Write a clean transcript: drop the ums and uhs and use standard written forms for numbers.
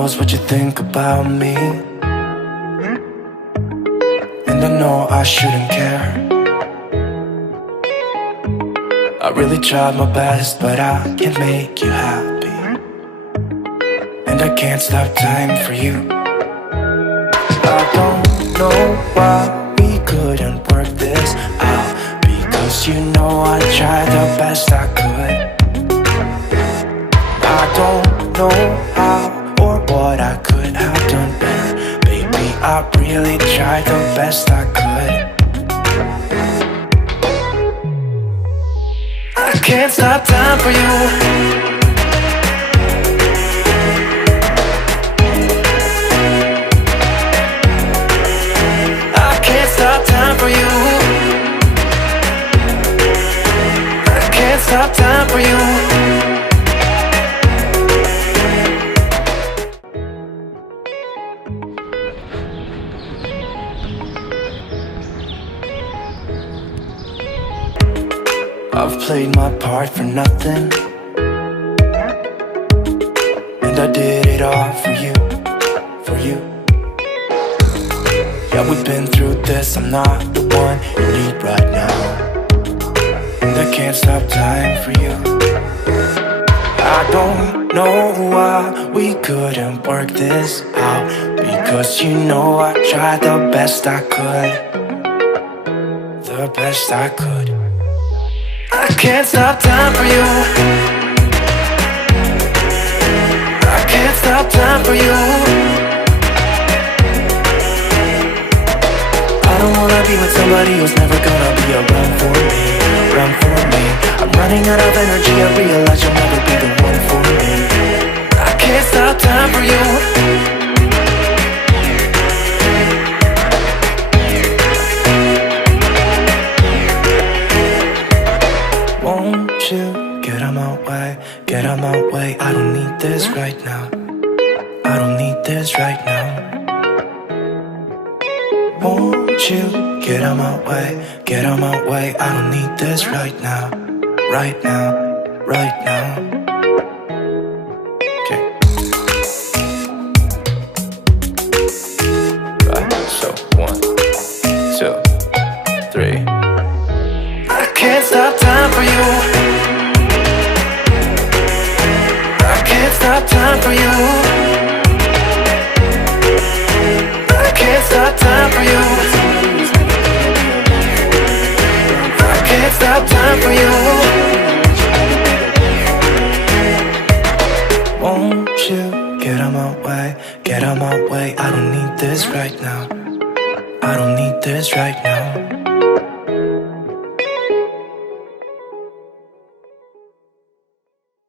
knows what you think about me, and I know I shouldn't care. I really tried my best, but I can't make you happy, and I can't stop time for you. I don't know why we couldn't work this out, because you know I tried the best I could. I don't know how or what I could have done better. Baby, I really tried the best I could. I can't stop time for you. I can't stop time for you. I can't stop time for you. I've played my part for nothing, and I did it all for you, for you. Yeah, we've been through this, I'm not the one you need right now, and I can't stop time for you. I don't know why we couldn't work this out, because you know I tried the best I could, the best I could. I can't stop time for you. I can't stop time for you. I don't wanna be with somebody who's never gonna be around for me, around for me. I'm running out of energy, I realize you'll never be the one for me. I can't stop time for you. Won't you get out my way, get out my way. I don't need this right now, I don't need this right now. Won't you get out my way, get out my way. I don't need this right now, right now, right now. Okay. Right, so 1, 2, 3. I can't stop time for you. I can't stop time for you. I can't stop time for you. I can't stop time for you. Won't you get out my way, get out my way. I don't need this right now, I don't need this right now.